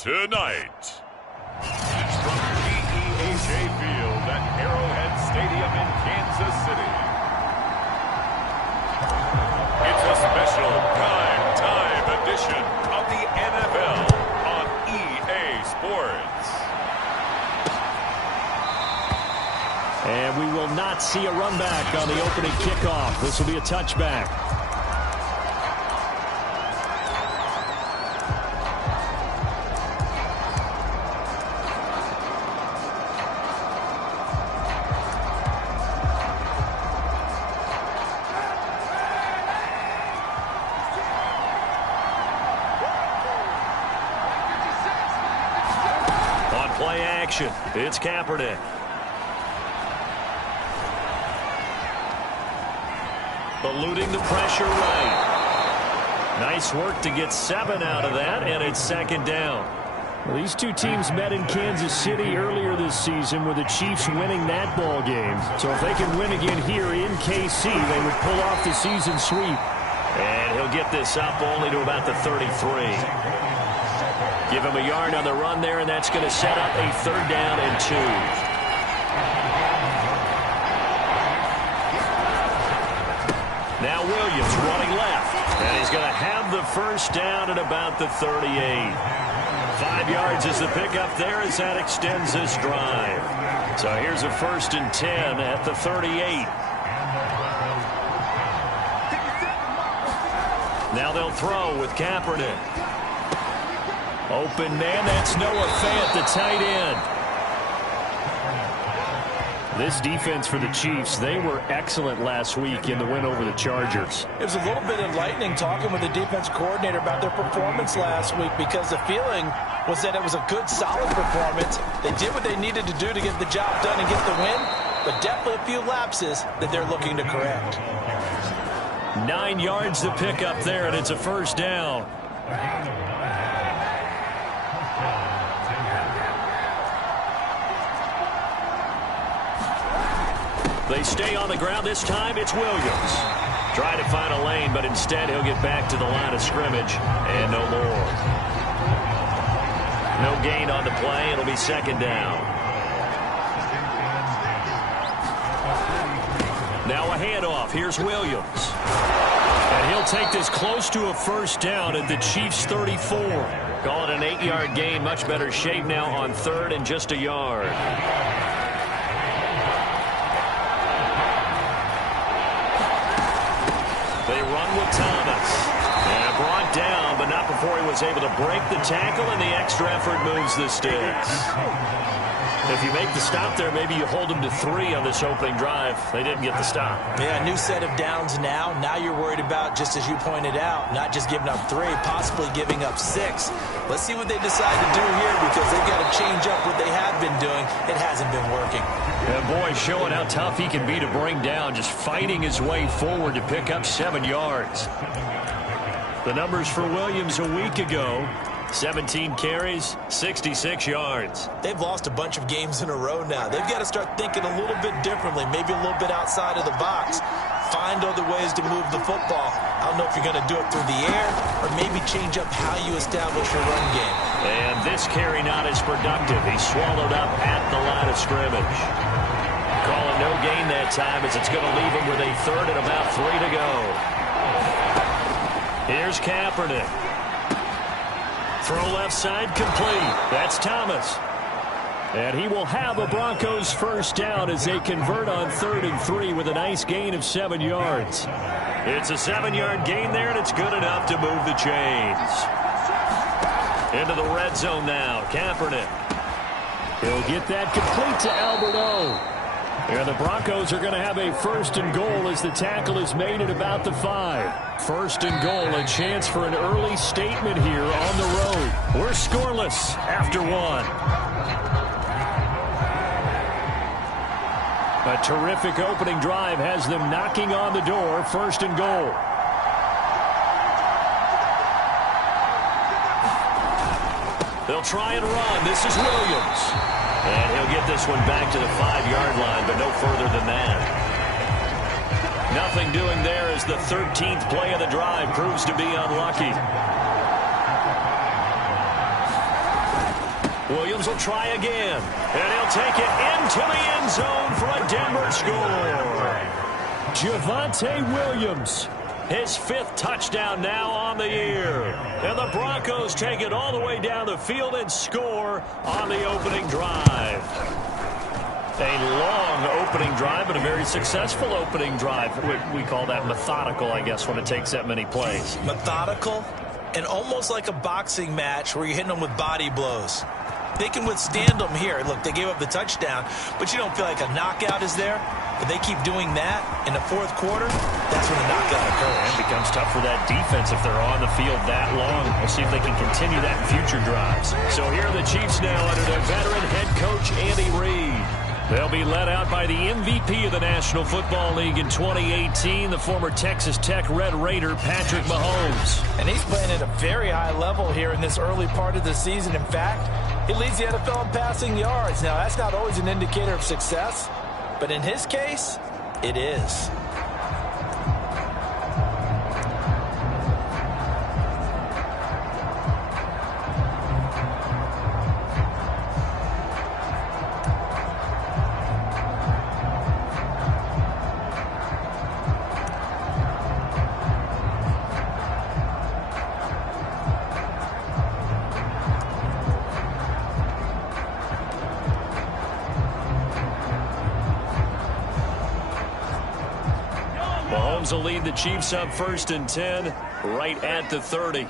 tonight. From PEHA Field at Arrowhead Stadium in Kansas City. It's a special prime-time edition of the NFL on EA Sports. And we will not see a run back on the opening kickoff. This will be a touchback. On play action, it's Kaepernick. Eluding the pressure right. Nice work to get 7 out of that, and it's second down. Well, these two teams met in Kansas City earlier this season with the Chiefs winning that ball game. So if they can win again here in KC, they would pull off the season sweep. And he'll get this up only to about the 33. Give him a yard on the run there, and that's going to set up a 3rd down and 2. Now Williams running left, and he's going to have the first down at about the 38. 5 yards is the pickup there as that extends this drive. So here's a 1st and 10 at the 38. Now they'll throw with Kaepernick. Open man, that's Noah Fant, the tight end. This defense for the Chiefs, they were excellent last week in the win over the Chargers. It was a little bit enlightening talking with the defense coordinator about their performance last week because the feeling was that it was a good, solid performance. They did what they needed to do to get the job done and get the win, but definitely a few lapses that they're looking to correct. 9 yards to pick up there, and it's a 1st down. They stay on the ground. This time it's Williams. Try to find a lane, but instead he'll get back to the line of scrimmage and no more. No gain on the play. It'll be 2nd down. Now a handoff. Here's Williams. And he'll take this close to a 1st down at the Chiefs' 34. Call it an 8-yard gain. Much better shape now on 3rd and just a yard. They run with Thomas. And brought down, but not before he was able to break the tackle, and the extra effort moves the sticks. If you make the stop there, maybe you hold them to 3 on this opening drive. They didn't get the stop. Yeah, new set of downs now. Now you're worried about, just as you pointed out, not just giving up 3, possibly giving up 6. Let's see what they decide to do here because they've got to change up what they have been doing. It hasn't been working. And boy, showing how tough he can be to bring down, just fighting his way forward to pick up 7 yards. The numbers for Williams a week ago: 17 carries, 66 yards. They've lost a bunch of games in a row now. They've got to start thinking a little bit differently, maybe a little bit outside of the box. Find other ways to move the football. I don't know if you're going to do it through the air or maybe change up how you establish your run game. And this carry not as productive. He's swallowed up at the line of scrimmage. Call it no gain that time as it's going to leave him with a 3rd and about 3 to go. Here's Kaepernick. Throw left side complete. That's Thomas. And he will have a Broncos 1st down as they convert on 3rd and 3 with a nice gain of 7 yards. It's a 7-yard gain there, and it's good enough to move the chains. Into the red zone now. Kaepernick. He'll get that complete to Albert O. And the Broncos are going to have a 1st and goal as the tackle is made at about the 5. 1st and goal, a chance for an early statement here on the road. We're scoreless after 1. A terrific opening drive has them knocking on the door. 1st and goal. They'll try and run. This is Williams. And he'll get this one back to the 5-yard line, but no further than that. Nothing doing there as the 13th play of the drive proves to be unlucky. Williams will try again. And he'll take it into the end zone for a Denver score. Javonte Williams, his 5th touchdown now on the year. And the Broncos take it all the way down the field and score on the opening drive. A long opening drive, but a very successful opening drive. We call that methodical, I guess, when it takes that many plays. Methodical and almost like a boxing match where you're hitting them with body blows. They can withstand them here. Look, they gave up the touchdown, but you don't feel like a knockout is there. But they keep doing that in the 4th quarter, that's when the knockout occurs. And it becomes tough for that defense if they're on the field that long. We'll see if they can continue that in future drives. So here are the Chiefs now under their veteran head coach, Andy Reid. They'll be led out by the MVP of the National Football League in 2018, the former Texas Tech Red Raider, Patrick Mahomes. And he's playing at a very high level here in this early part of the season. In fact, he leads the NFL in passing yards. Now, that's not always an indicator of success, but in his case, it is. Mahomes will lead the Chiefs up 1st and 10, right at the 30.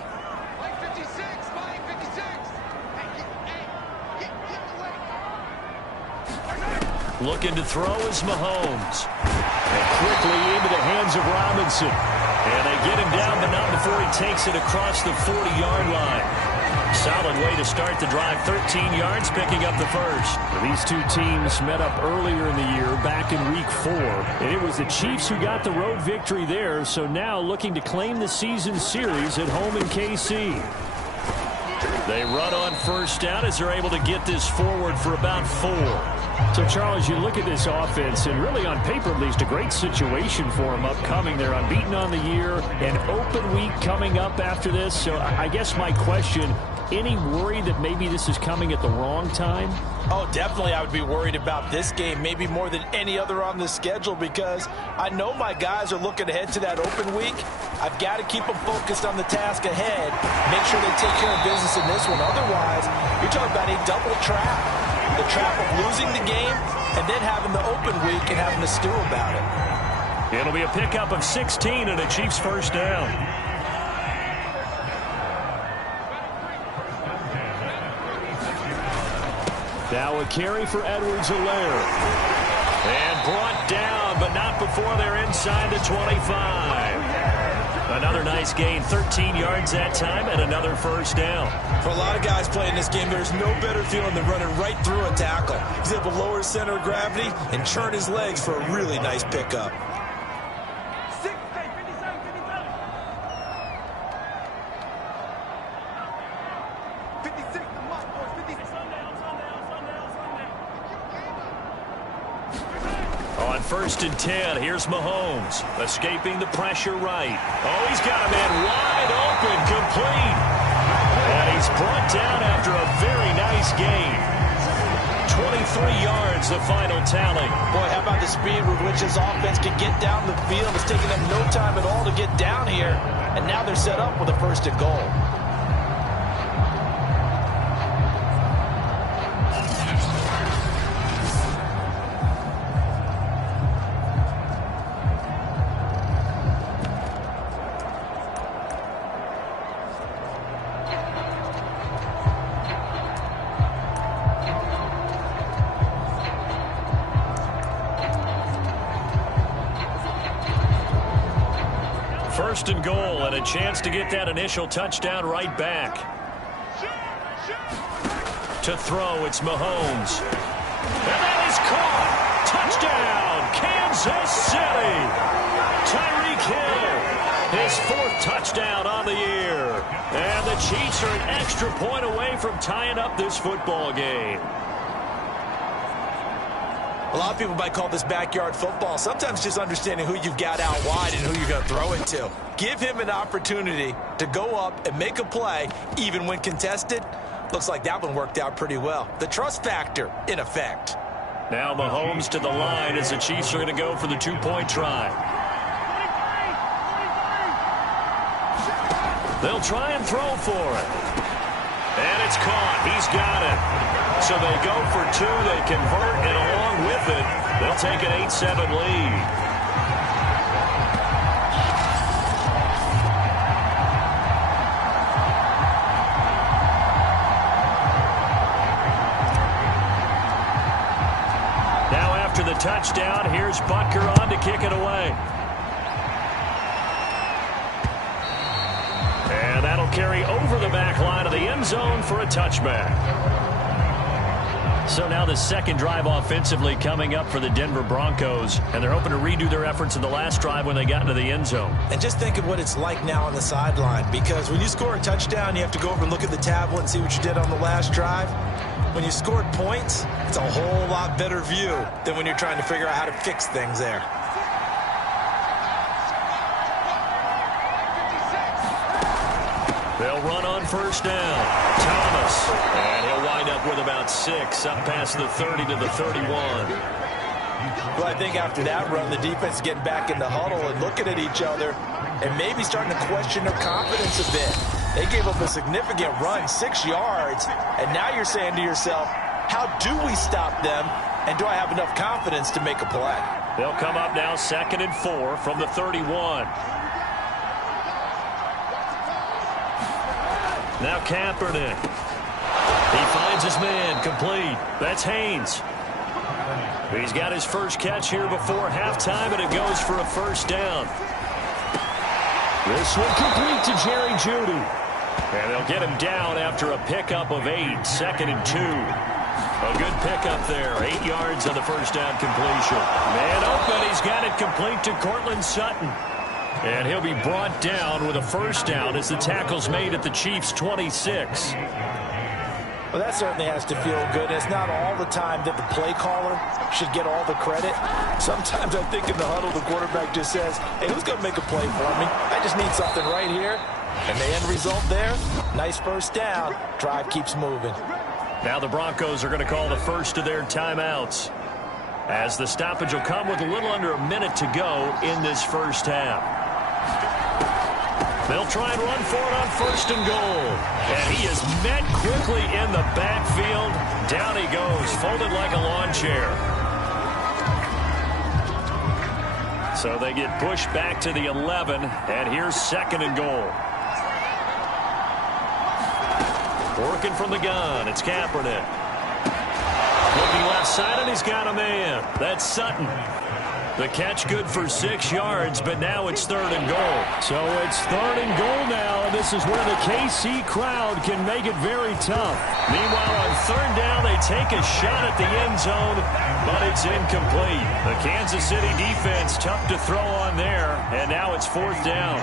Looking to throw is Mahomes. And quickly into the hands of Robinson. And they get him down, but not before he takes it across the 40-yard line. Solid way to start the drive. 13 yards, picking up the first. These two teams met up earlier in the year, back in Week 4. And it was the Chiefs who got the road victory there, so now looking to claim the season series at home in KC. They run on 1st down as they're able to get this forward for about 4. So, Charles, you look at this offense, and really on paper at least, a great situation for them upcoming. They're unbeaten on the year, an open week coming up after this. So I guess my question, any worry that maybe this is coming at the wrong time? Oh, definitely I would be worried about this game, maybe more than any other on the schedule, because I know my guys are looking ahead to that open week. I've got to keep them focused on the task ahead, make sure they take care of business in this one. Otherwise, you're talking about a double trap. The trap of losing the game and then having the open week and having to stew about it. It'll be a pickup of 16 and a Chiefs 1st down. Now a carry for Edwards-Helaire. And brought down, but not before they're inside the 25. Another nice gain, 13 yards that time, and another 1st down. For a lot of guys playing this game, there's no better feeling than running right through a tackle. He's able to lower his center of gravity and churn his legs for a really nice pickup. On 1st and 10, here's Mahomes, escaping the pressure right. Oh, he's got a man wide open, complete. And he's brought down after a very nice gain. 23 yards, the final tally. Boy, how about the speed with which his offense can get down the field? It's taken them no time at all to get down here. And now they're set up with a 1st and goal. First and goal, and a chance to get that initial touchdown right back. To throw, it's Mahomes. And that is caught. Touchdown, Kansas City. Tyreek Hill, his 4th touchdown on the year. And the Chiefs are an extra point away from tying up this football game. A lot of people might call this backyard football. Sometimes just understanding who you've got out wide and who you're going to throw it to. Give him an opportunity to go up and make a play, even when contested. Looks like that one worked out pretty well. The trust factor, in effect. Now Mahomes to the line as the Chiefs are going to go for the two-point try. They'll try and throw for it. And it's caught. He's got it. So they go for two. They convert, and along with it, they'll take an 8-7 lead. After the touchdown, here's Butker on to kick it away. And that'll carry over the back line of the end zone for a touchback. So now the second drive offensively coming up for the Denver Broncos, and they're hoping to redo their efforts in the last drive when they got into the end zone. And just think of what it's like now on the sideline, because when you score a touchdown, you have to go over and look at the tablet and see what you did on the last drive. When you scored points, it's a whole lot better view than when you're trying to figure out how to fix things there. They'll run on first down. Thomas. And he'll wind up with about 6 up past the 30 to the 31. Well, I think after that run, the defense is getting back in the huddle and looking at each other and maybe starting to question their confidence a bit. They gave up a significant run, 6 yards, and now you're saying to yourself, how do we stop them, and do I have enough confidence to make a play? They'll come up now 2nd and 4 from the 31. Now Kaepernick. He finds his man, complete. That's Haynes. He's got his first catch here before halftime, and it goes for a first down. This one complete to Jerry Jeudy. And they'll get him down after a pickup of 8, 2nd and 2. A good pickup there, 8 yards on the first down completion. Man open, he's got it complete to Cortland Sutton. And he'll be brought down with a first down as the tackle's made at the Chiefs' 26. Well, that certainly has to feel good. It's not all the time that the play caller should get all the credit. Sometimes I think in the huddle, the quarterback just says, hey, who's going to make a play for me? I just need something right here. And the end result there, nice first down. Drive keeps moving. Now the Broncos are going to call the first of their timeouts, as the stoppage will come with a little under a minute to go in this first half. They'll try and run for it on 1st and goal. And he is met quickly in the backfield. Down he goes, folded like a lawn chair. So they get pushed back to the 11, and here's 2nd and goal. Working from the gun, it's Kaepernick. Looking left side, and he's got a man. That's Sutton. The catch good for 6 yards, but now it's 3rd and goal. So it's 3rd and goal now, and this is where the KC crowd can make it very tough. Meanwhile, on 3rd down, they take a shot at the end zone, but it's incomplete. The Kansas City defense tough to throw on there, and now it's 4th down.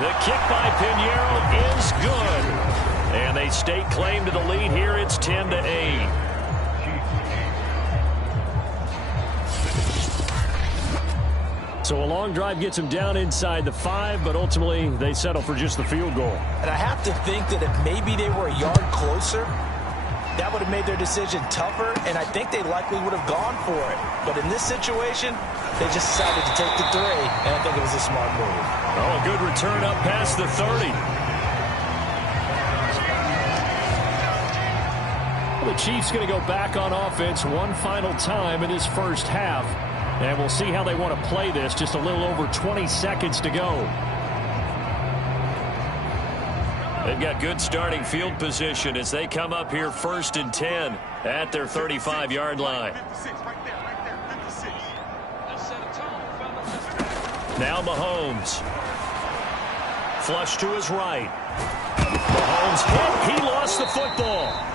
The kick by Pinheiro is good. And they stake claim to the lead here. It's 10-8. So a long drive gets them down inside the 5, but ultimately they settle for just the field goal. And I have to think that if maybe they were a yard closer, that would have made their decision tougher, and I think they likely would have gone for it. But in this situation, they just decided to take the 3, and I think it was a smart move. Oh, a good return up past the 30. The Chiefs going to go back on offense one final time in this first half. And we'll see how they want to play this. Just a little over 20 seconds to go. They've got good starting field position as they come up here 1st and 10 at their 35-yard line. Now Mahomes. Flush to his right. Mahomes hit. He lost the football.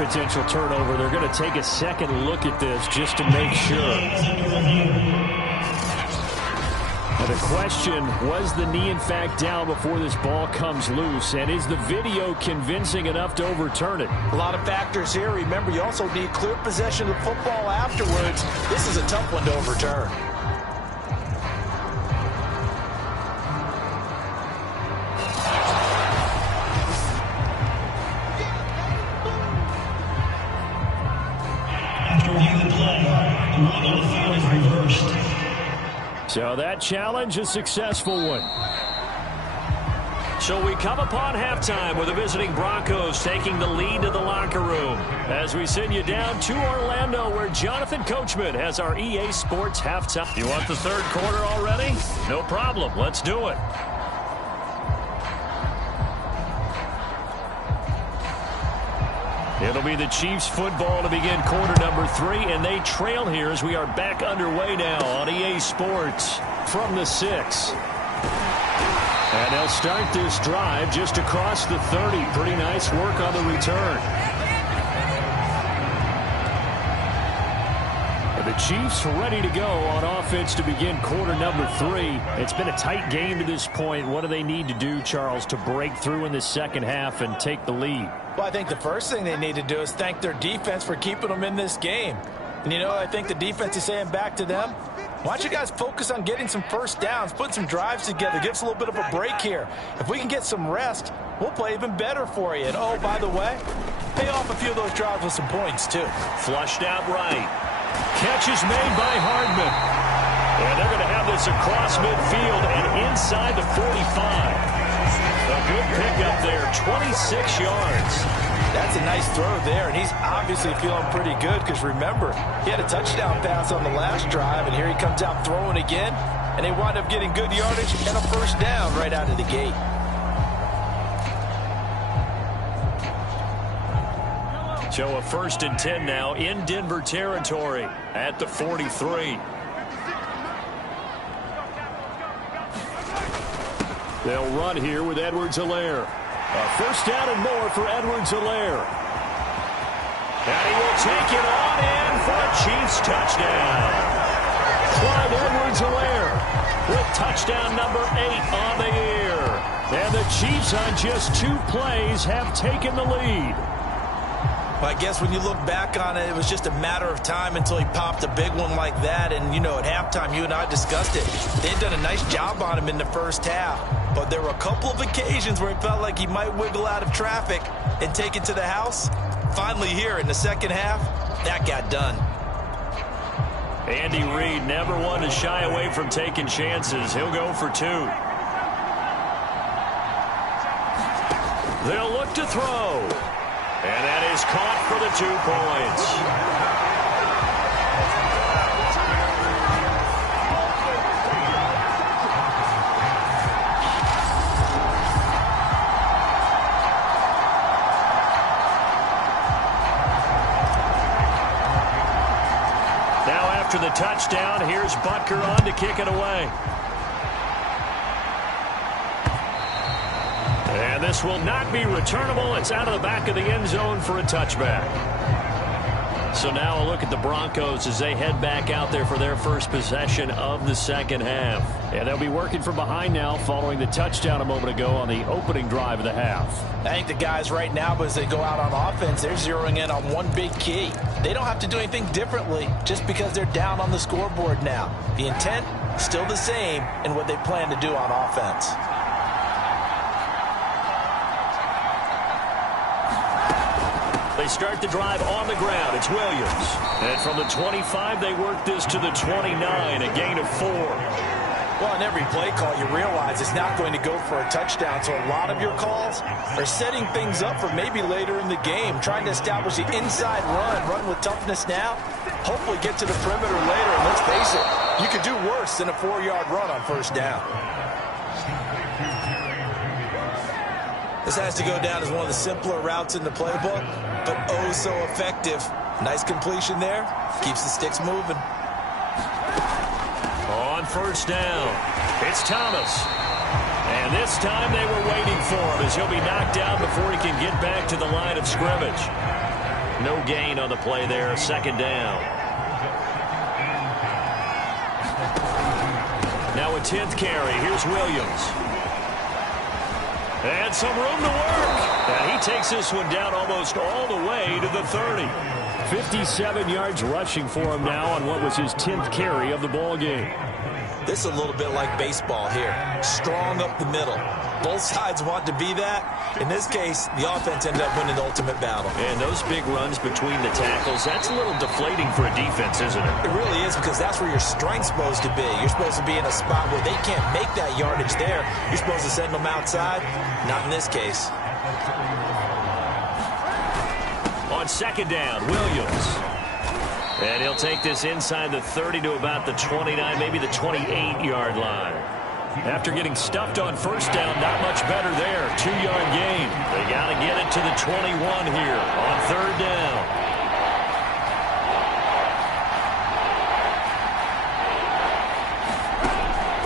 potential turnover. They're going to take a second look at this just to make sure. And the question, was the knee in fact down before this ball comes loose? And is the video convincing enough to overturn it? A lot of factors here. Remember, you also need clear possession of the football afterwards. This is a tough one to overturn. After reviewing the play, the rule on the field is reversed. So that challenge, a successful one. So we come upon halftime with the visiting Broncos taking the lead to the locker room. As we send you down to Orlando, where Jonathan Coachman has our EA Sports halftime. You want the third quarter already? No problem. Let's do it. It'll be the Chiefs football to begin quarter number 3, and they trail here as we are back underway now on EA Sports from the 6. And they'll start this drive just across the 30. Pretty nice work on the return. And the Chiefs ready to go on offense to begin quarter number 3. It's been a tight game to this point. What do they need to do, Charles, to break through in the second half and take the lead? Well, I think the first thing they need to do is thank their defense for keeping them in this game. And, you know, I think the defense is saying back to them, why don't you guys focus on getting some first downs, put some drives together, give us a little bit of a break here. If we can get some rest, we'll play even better for you. And, oh, by the way, pay off a few of those drives with some points, too. Flushed out right. Catch is made by Hardman. And they're going to have this across midfield and inside the 45. A good pickup there, 26 yards. That's a nice throw there, and he's obviously feeling pretty good because, remember, he had a touchdown pass on the last drive, and here he comes out throwing again, and they wind up getting good yardage and a first down right out of the gate. So a 1st and 10 now in Denver territory at the 43. They'll run here with Edwards-Helaire. A first down and more for Edwards-Helaire. And he will take it on in for a Chiefs touchdown. Clyde Edwards-Helaire with touchdown number 8 on the year. And the Chiefs on just 2 plays have taken the lead. Well, I guess when you look back on it, it was just a matter of time until he popped a big one like that. And, you know, at halftime, you and I discussed it. They'd done a nice job on him in the first half. But there were a couple of occasions where it felt like he might wiggle out of traffic and take it to the house. Finally here in the second half, that got done. Andy Reid never one to shy away from taking chances. He'll go for 2. They'll look to throw. And that is caught for the 2 points. Now after the touchdown, here's Butker on to kick it away. And this will not be returnable. It's out of the back of the end zone for a touchback. So now a look at the Broncos as they head back out there for their first possession of the second half. And they'll be working from behind now following the touchdown a moment ago on the opening drive of the half. I think the guys right now, as they go out on offense, they're zeroing in on one big key. They don't have to do anything differently just because they're down on the scoreboard now. The intent, still the same in what they plan to do on offense. They start the drive on the ground. It's Williams. And from the 25, they work this to the 29, a gain of 4. Well, on every play call, you realize it's not going to go for a touchdown. So a lot of your calls are setting things up for maybe later in the game, trying to establish the inside run with toughness now, hopefully get to the perimeter later. And let's face it, you could do worse than a 4-yard run on first down. This has to go down as one of the simpler routes in the playbook, but oh so effective. Nice completion there. Keeps the sticks moving. On first down, it's Thomas. And this time they were waiting for him as he'll be knocked down before he can get back to the line of scrimmage. No gain on the play there. Second down. Now a 10th carry. Here's Williams. And some room to work. And he takes this one down almost all the way to the 30. 57 yards rushing for him now on what was his 10th carry of the ball game. This is a little bit like baseball here. Strong up the middle. Both sides want to be that. In this case, the offense ended up winning the ultimate battle. And those big runs between the tackles, that's a little deflating for a defense, isn't it? It really is, because that's where your strength's supposed to be. You're supposed to be in a spot where they can't make that yardage there. You're supposed to send them outside. Not in this case. On second down, Williams. And he'll take this inside the 30 to about the 29, maybe the 28-yard line. After getting stuffed on first down, not much better there. 2-yard gain. They got to get it to the 21 here on third down.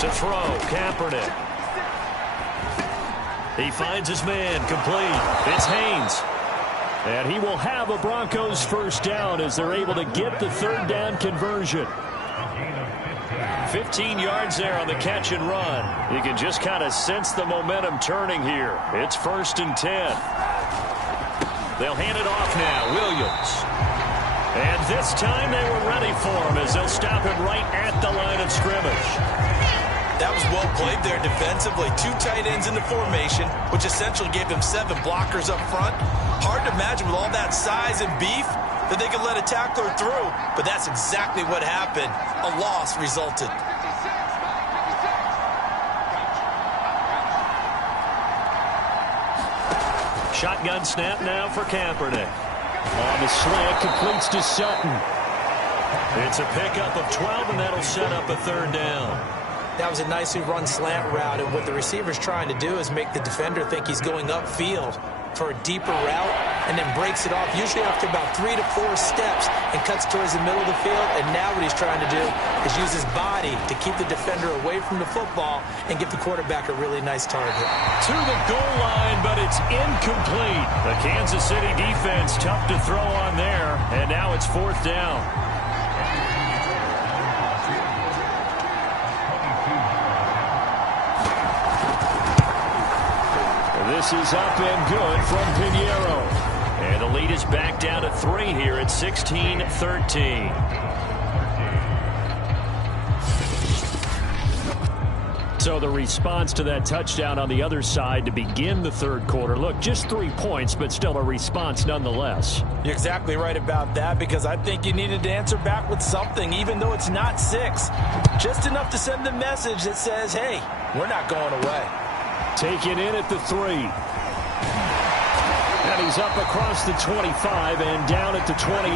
To throw, Kaepernick. He finds his man, complete. It's Haynes. And he will have a Broncos first down as they're able to get the third down conversion. 15 yards there on the catch and run. You can just kind of sense the momentum turning here. It's 1st and 10. They'll hand it off now. Williams. And this time they were ready for him as they'll stop him right at the line of scrimmage. That was well played there defensively. 2 tight ends in the formation, which essentially gave them 7 blockers up front. Hard to imagine with all that size and beef that they could let a tackler through. But that's exactly what happened. A loss resulted. Shotgun snap now for Kaepernick. On the slant, completes to Sutton. It's a pickup of 12, and that'll set up a third down. That was a nicely run slant route, and what the receiver's trying to do is make the defender think he's going upfield for a deeper route, and then breaks it off, usually after about 3 to 4 steps, and cuts towards the middle of the field. And now what he's trying to do is use his body to keep the defender away from the football and give the quarterback a really nice target. To the goal line, but it's incomplete. The Kansas City defense tough to throw on there, and now it's 4th down. This is up and good from Pinheiro. And the lead is back down to 3 here at 16-13. So the response to that touchdown on the other side to begin the third quarter. Look, just 3 points, but still a response nonetheless. You're exactly right about that, because I think you needed to answer back with something, even though it's not 6. Just enough to send the message that says, hey, we're not going away. Taken in at the 3. And he's up across the 25 and down at the 28.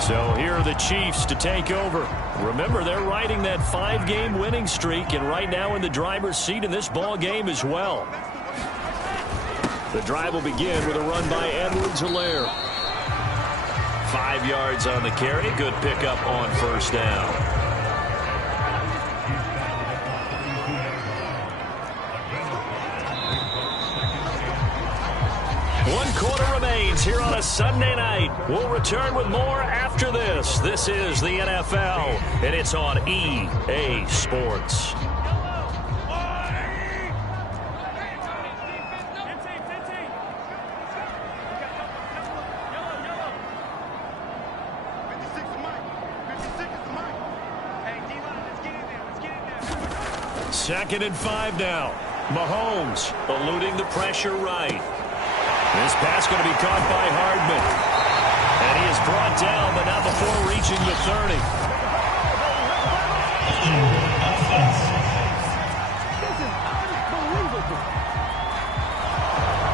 So here are the Chiefs to take over. Remember, they're riding that 5-game winning streak, and right now in the driver's seat in this ball game as well. The drive will begin with a run by Edwards-Helaire. 5 yards on the carry. Good pickup on first down. One quarter remains here on a Sunday night. We'll return with more after this. This is the NFL, and it's on EA Sports. Second and 5 now. Mahomes eluding the pressure right. This pass going to be caught by Hardman. And he is brought down, but not before reaching the 30.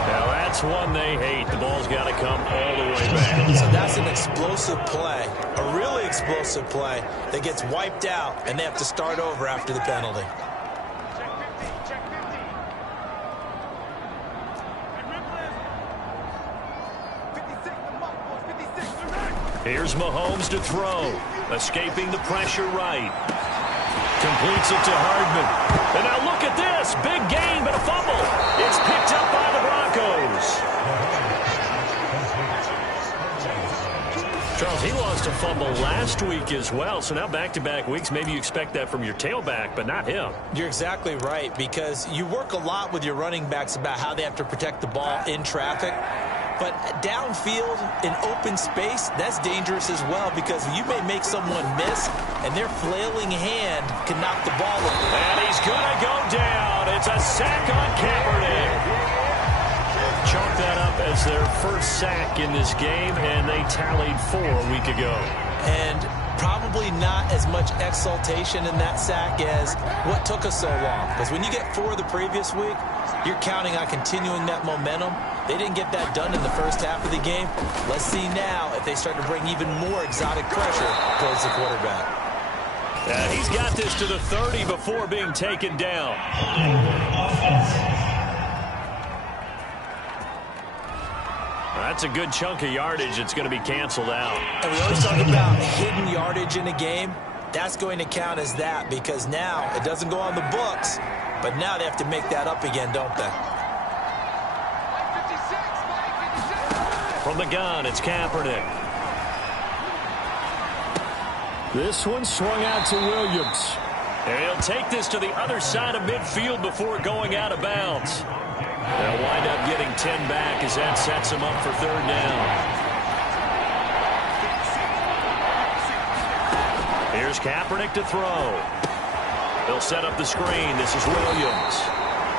Now that's one they hate. The ball's got to come all the way back. So that's an explosive play, a really explosive play that gets wiped out, and they have to start over after the penalty. Here's Mahomes to throw. Escaping the pressure right. Completes it to Hardman. And now look at this. Big gain, but a fumble. It's picked up by the Broncos. Charles, he lost a fumble last week as well. So now back-to-back weeks, maybe you expect that from your tailback, but not him. You're exactly right, because you work a lot with your running backs about how they have to protect the ball in traffic. But downfield, in open space, that's dangerous as well, because you may make someone miss, and their flailing hand can knock the ball over. And he's going to go down. It's a sack on Kaepernick. Chalk that up as their first sack in this game, and they tallied 4 a week ago. And probably not as much exultation in that sack as what took us so long. Because when you get 4 the previous week, you're counting on continuing that momentum. They didn't get that done in the first half of the game. Let's see now if they start to bring even more exotic pressure towards the quarterback. He's got this to the 30 before being taken down. That's a good chunk of yardage. It's going to be canceled out. And we always talk about hidden yardage in a game. That's going to count as that, because now it doesn't go on the books, but now they have to make that up again, don't they? From the gun, it's Kaepernick. This one swung out to Williams. And he'll take this to the other side of midfield before going out of bounds. They'll wind up getting 10 back as that sets them up for 3rd down. Here's Kaepernick to throw. They'll set up the screen. This is Williams.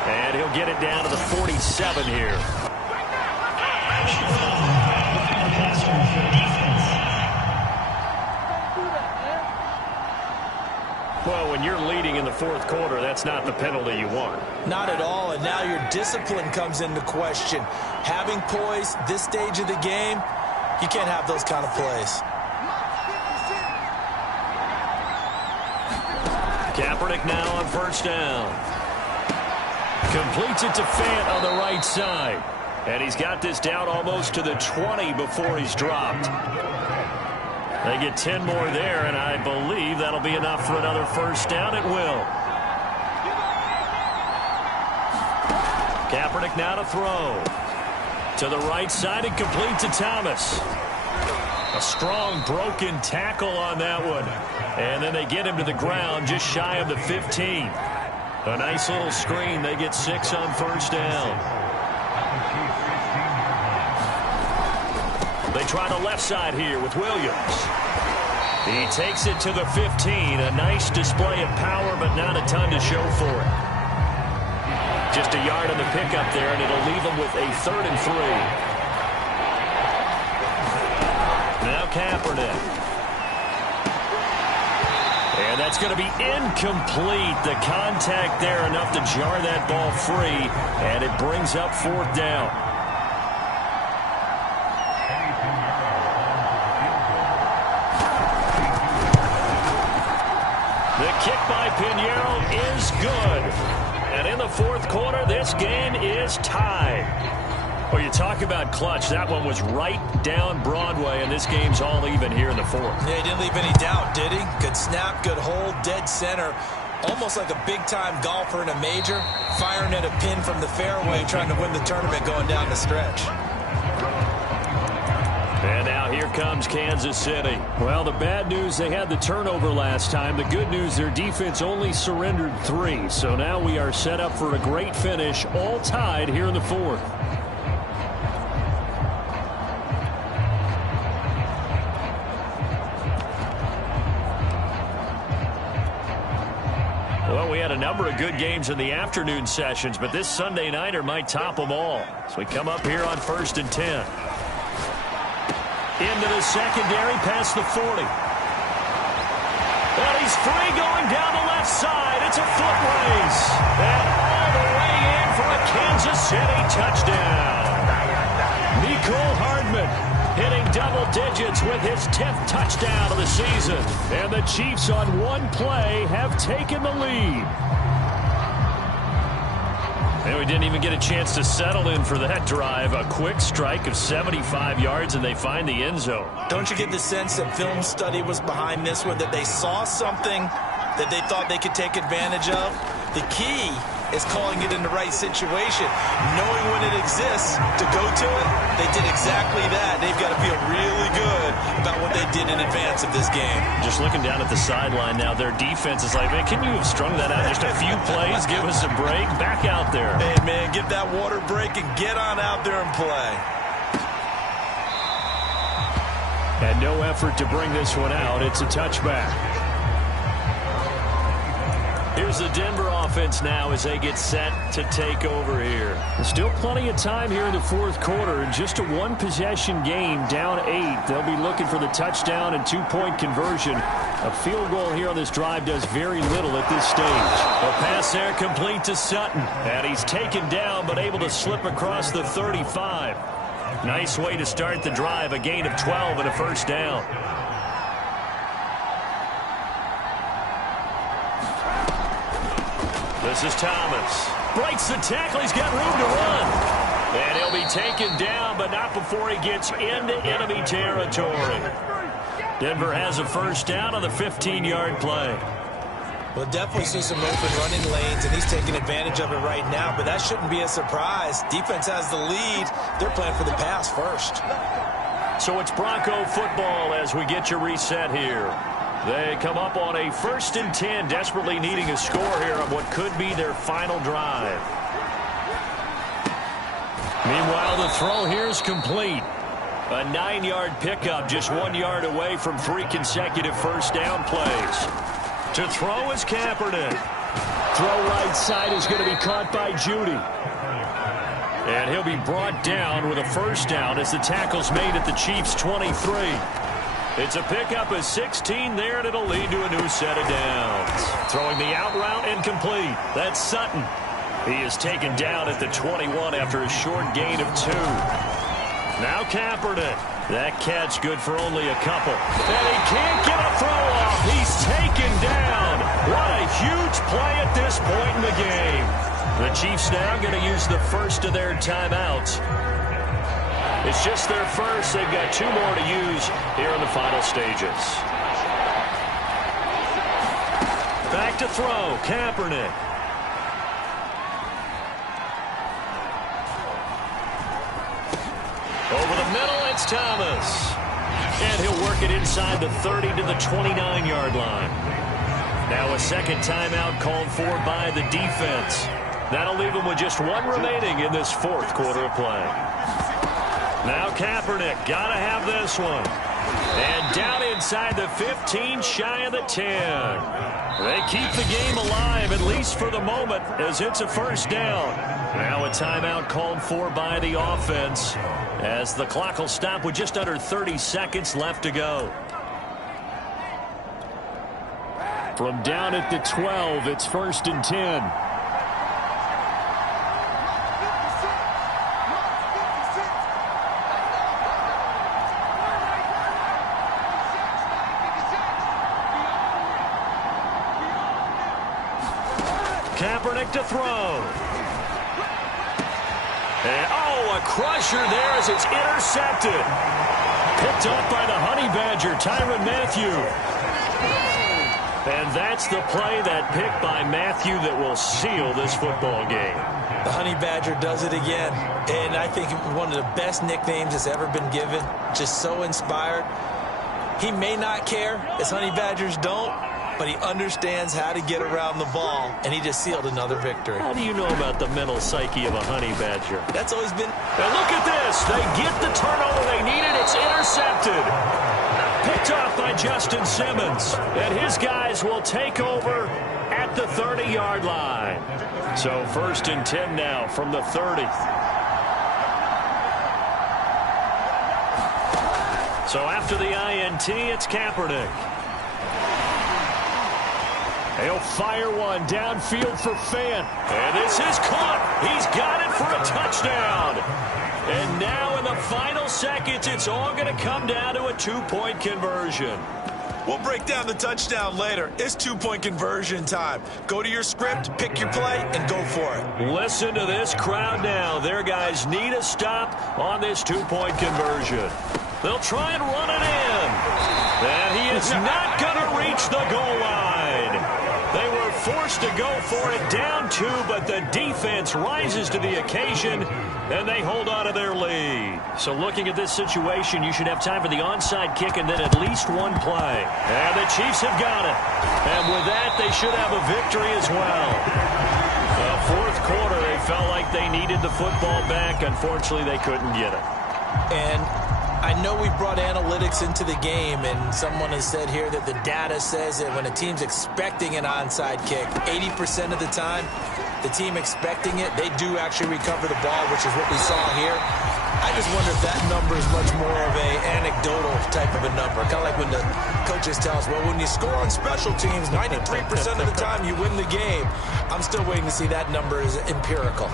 And he'll get it down to the 47 here. Well, when you're leading in the 4th quarter, that's not the penalty you want. Not at all, and now your discipline comes into question. Having poise this stage of the game, you can't have those kind of plays. Kaepernick now on 1st down. Completes it to Fant on the right side. And he's got this down almost to the 20 before he's dropped. They get 10 more there, and I believe that'll be enough for another 1st down. It will. Kaepernick now to throw. To the right side and complete to Thomas. A strong broken tackle on that one. And then they get him to the ground just shy of the 15. A nice little screen. They get 6 on 1st down. They try the left side here with Williams. He takes it to the 15. A nice display of power, but not a ton to show for it. Just a yard on the pickup there, and it'll leave them with a 3rd and 3. Now Kaepernick. And that's going to be incomplete. The contact there enough to jar that ball free, and it brings up 4th down. Kick by Pinheiro is good. And in the 4th quarter, this game is tied. Well, you talk about clutch. That one was right down Broadway, and this game's all even here in the 4th. Yeah, he didn't leave any doubt, did he? Good snap, good hold, dead center. Almost like a big-time golfer in a major, firing at a pin from the fairway, trying to win the tournament going down the stretch. And now here comes Kansas City. Well, the bad news, they had the turnover last time. The good news, their defense only surrendered 3. So now we are set up for a great finish, all tied here in the 4th. Well, we had a number of good games in the afternoon sessions, but this Sunday nighter might top them all. So we come up here on 1st and 10. Into the secondary, past the 40. And he's free going down the left side. It's a foot race. And all the way in for a Kansas City touchdown. Mecole Hardman hitting double digits with his 10th touchdown of the season. And the Chiefs on one play have taken the lead. And we didn't even get a chance to settle in for that drive. A quick strike of 75 yards, and they find the end zone. Don't you get the sense that film study was behind this one, that they saw something that they thought they could take advantage of. The key is calling it in the right situation, knowing when it exists to go to it. They did exactly that. They've got to feel really good about what they did in advance of this game. Just looking down at the sideline now, their defense is like, man, can you have strung that out just a few plays? Give us a break. Back out there. Hey, man, give that water break and get on out there and play. And no effort to bring this one out. It's a touchback. Here's the Denver offense now as they get set to take over here. Still plenty of time here in the fourth quarter. And just a one-possession game, down 8. They'll be looking for the touchdown and two-point conversion. A field goal here on this drive does very little at this stage. A pass there complete to Sutton. And he's taken down but able to slip across the 35. Nice way to start the drive. A gain of 12 and a first down. This is Thomas. Breaks the tackle. He's got room to run. And he'll be taken down, but not before he gets into enemy territory. Denver has a first down on the 15-yard play. We'll definitely see some open running lanes, and he's taking advantage of it right now, but that shouldn't be a surprise. Defense has the lead. They're playing for the pass first. So it's Bronco football as we get you reset here. They come up on a 1st and 10, desperately needing a score here on what could be their final drive. Meanwhile, the throw here is complete. A 9-yard pickup, just 1 yard away from 3 consecutive first down plays. To throw is Kaepernick. Throw right side is going to be caught by Judy. And he'll be brought down with a first down as the tackle's made at the Chiefs' 23. It's a pickup of 16 there, and it'll lead to a new set of downs. Throwing the out route incomplete. That's Sutton. He is taken down at the 21 after a short gain of 2. Now Kaepernick. That catch good for only a couple. And he can't get a throw off. He's taken down. What a huge play at this point in the game. The Chiefs now going to use the first of their timeouts. It's just their first. They've got 2 more to use here in the final stages. Back to throw. Kaepernick. Over the middle, it's Thomas. And he'll work it inside the 30 to the 29-yard line. Now a second timeout called for by the defense. That'll leave them with just 1 remaining in this fourth quarter of play. Now Kaepernick, gotta have this one. And down inside the 15, shy of the 10. They keep the game alive, at least for the moment, as it's a first down. Now a timeout called for by the offense, as the clock will stop with just under 30 seconds left to go. From down at the 12, it's 1st and 10. Kaepernick to throw. And, a crusher there as it's intercepted. Picked up by the Honey Badger, Tyrann Mathieu. And that's the play, that pick by Mathieu, that will seal this football game. The Honey Badger does it again. And I think one of the best nicknames that's ever been given. Just so inspired. He may not care, as Honey Badgers don't, but he understands how to get around the ball, and he just sealed another victory. How do you know about the mental psyche of a Honey Badger? That's always been... And look at this. They get the turnover they needed. It's intercepted. Picked off by Justin Simmons. And his guys will take over at the 30-yard line. So 1st and 10 now from the 30. So after the INT, it's Kaepernick. He'll fire one downfield for Fant. And this is caught. He's got it for a touchdown. And now in the final seconds, it's all going to come down to a 2-point conversion. We'll break down the touchdown later. It's 2-point conversion time. Go to your script, pick your play, and go for it. Listen to this crowd now. Their guys need a stop on this 2-point conversion. They'll try and run it in. And he is not going to reach the goal line. They were forced to go for it, down 2, but the defense rises to the occasion, and they hold on to their lead. So looking at this situation, you should have time for the onside kick and then at least one play. And the Chiefs have got it. And with that, they should have a victory as well. The fourth quarter, they felt like they needed the football back. Unfortunately, they couldn't get it. And I know we brought analytics into the game, and someone has said here that the data says that when a team's expecting an onside kick, 80% of the time, the team expecting it, they do actually recover the ball, which is what we saw here. I just wonder if that number is much more of an anecdotal type of a number. Kind of like when the coaches tell us, well, when you score on special teams, 93% of the time you win the game. I'm still waiting to see that number is empirical.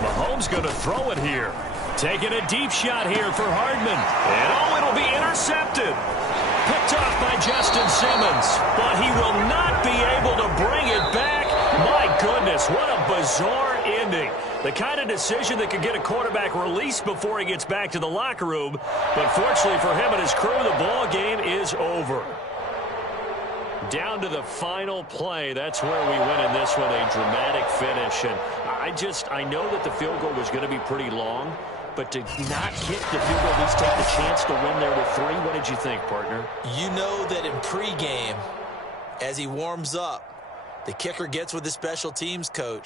Mahomes going to throw it here. Taking a deep shot here for Hardman. And it'll be intercepted. Picked off by Justin Simmons. But he will not be able to bring it back. My goodness, what a bizarre ending. The kind of decision that could get a quarterback released before he gets back to the locker room. But fortunately for him and his crew, the ball game is over. Down to the final play. That's where we win in this one, a dramatic finish. And I know that the field goal was going to be pretty long, but to not kick the field goal, at least take the chance to win there with 3. What did you think, partner? You know that in pregame, as he warms up, the kicker gets with the special teams coach.